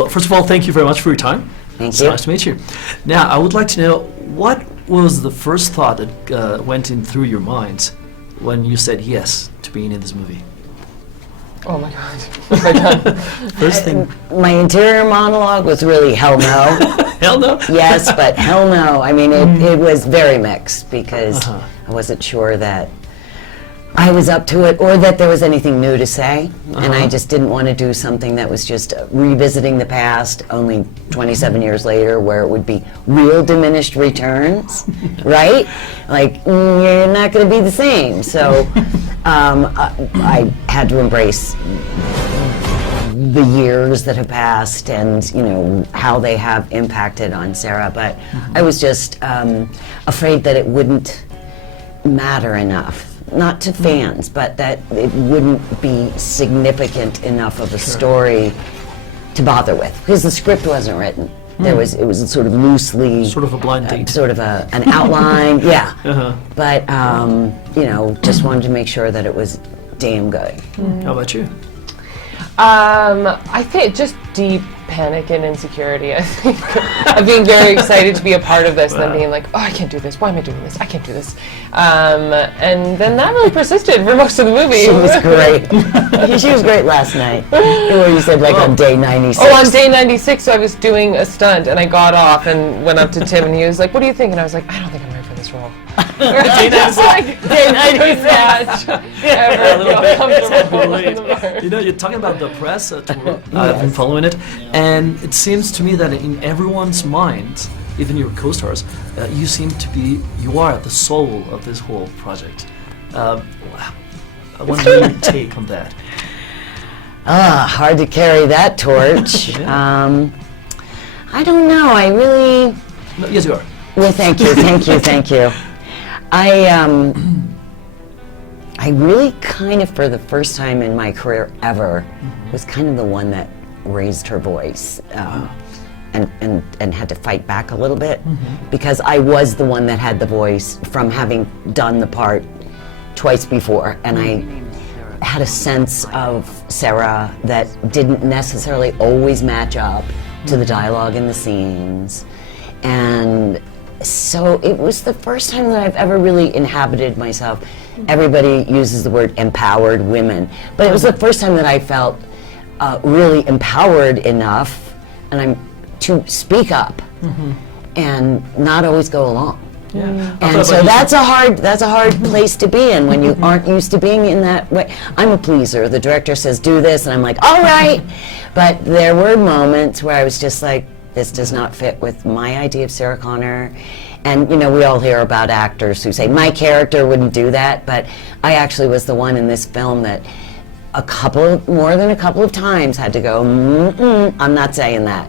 Well, first of all, thank you very much for your time. Thank It's you. nice to meet you. Now, I would like to know, what was the first thought that went in through your mind when you said yes to being in this movie? Oh my God. Oh my God. First thing. My interior monologue was really hell no. Hell no? Yes, but hell no. I mean, it was very mixed because I wasn't sure that I was up to it or that there was anything new to say. And I just didn't want to do something that was just revisiting the past only 27 years later, where it would be real diminished returns, right? Like, you're not going to be the same. So I had to embrace the years that have passed and, you know, how they have impacted on Sarah. But I was just afraid that it wouldn't matter enough. Not to fans, but that it wouldn't be significant enough of a story to bother with, because the script wasn't written. It was sort of loosely, Sort of a blind date. sort of an outline, yeah. But you know, just wanted to make sure that it was damn good. How about you? I think just deep panic and insecurity. I think of being very excited to be a part of this, and then being like, oh, I can't do this. Why am I doing this? I can't do this. And then that really persisted for most of the movie. She was great. She was great last night. Where you said like on day 96. Oh, on day 96, so I was doing a stunt, and I got off and went up to Tim, and he was like, what do you think? And I was like, I don't think I'm ready for this role. Day 96. You know, you're talking about the press tour. I've been following it, and it seems to me that in everyone's mind, even your co-stars, you are the soul of this whole project. I want to know your take on that. Hard to carry that torch. I don't know. I really. No, yes, you are. Well, thank you. I really kind of, for the first time in my career ever, was kind of the one that raised her voice and had to fight back a little bit, because I was the one that had the voice from having done the part twice before, and I had a sense of Sarah that didn't necessarily always match up to the dialogue in the scenes. And so it was the first time that I've ever really inhabited myself. Everybody uses the word empowered women, but it was the first time that I felt really empowered enough to speak up and not always go along. And so that's a hard place to be in when you aren't used to being in that way. I'm a pleaser. The director says do this, and I'm like, all right. But there were moments where I was just like, this does not fit with my idea of Sarah Connor. And you know, we all hear about actors who say, my character wouldn't do that, but I actually was the one in this film that more than a couple of times had to go, I'm not saying that.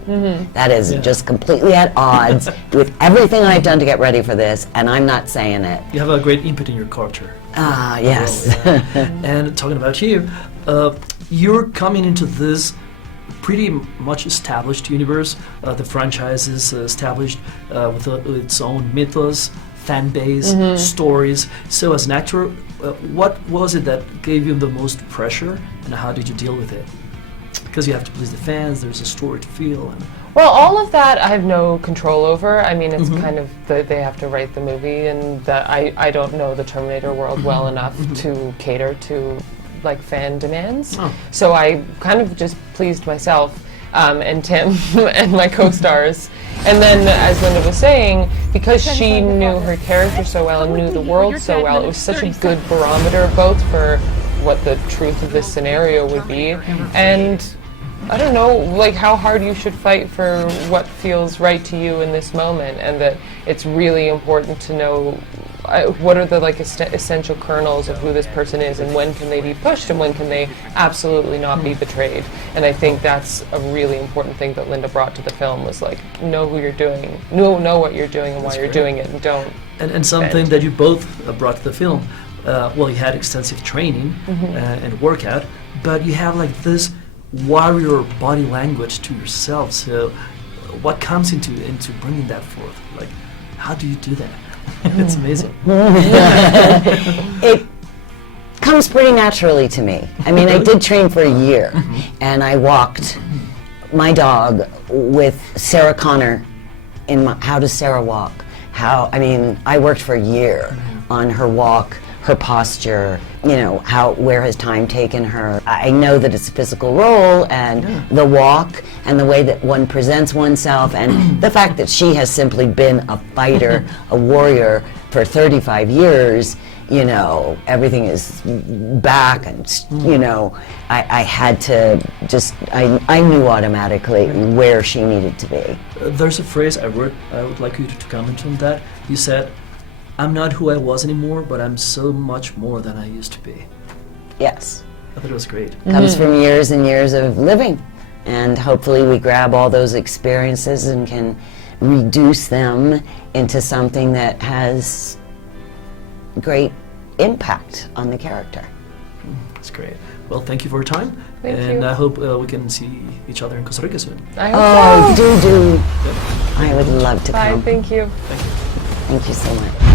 That is just completely at odds with everything I've done to get ready for this, and I'm not saying it. You have a great input in your culture. Yes. And talking about you, you're coming into this pretty much established universe. The franchise is established with its own mythos, fan base, stories. So as an actor, what was it that gave you the most pressure, and how did you deal with it? Because you have to please the fans, there's a story to feel. And well, all of that I have no control over. I mean, it's kind of they have to write the movie, and that I don't know the Terminator world well enough to cater to like fan demands. So I kind of just pleased myself and Tim and my co-stars. And then, as Linda was saying, because she knew her character so well and knew the world so well, it was such a good barometer both for what the truth of this scenario would be, and I don't know, like how hard you should fight for what feels right to you in this moment, and that it's really important to know what are the like essential kernels of who this person is, and when can they be pushed and when can they absolutely not be betrayed. And I think that's a really important thing that Linda brought to the film, was like, know who you're doing, know what you're doing and why you're doing it, and don't and something that you both brought to the film, well, you had extensive training and workout, but you have like this warrior body language to yourself. So what comes into bringing that forth? Like, how do you do that? It's amazing. It comes pretty naturally to me. I mean, I did train for a year, and I walked my dog with Sarah Connor in How Does Sarah Walk? I mean, I worked for a year on her walk, her posture, you know, where has time taken her. I know that it's a physical role, and the walk and the way that one presents oneself, and the fact that she has simply been a fighter, a warrior for 35 years, you know, everything is back, and, you know, I had to just, I knew automatically where she needed to be. There's a phrase I wrote, I would like you to comment on that. You said, "I'm not who I was anymore, but I'm so much more than I used to be." Yes. I thought it was great. Comes from years and years of living, and hopefully we grab all those experiences and can reduce them into something that has great impact on the character. That's great. Well, thank you for your time. Thank and you. I hope we can see each other in Costa Rica soon. I hope so. Do. Yep. I would love to Bye, come. thank you. Thank you. Thank you so much.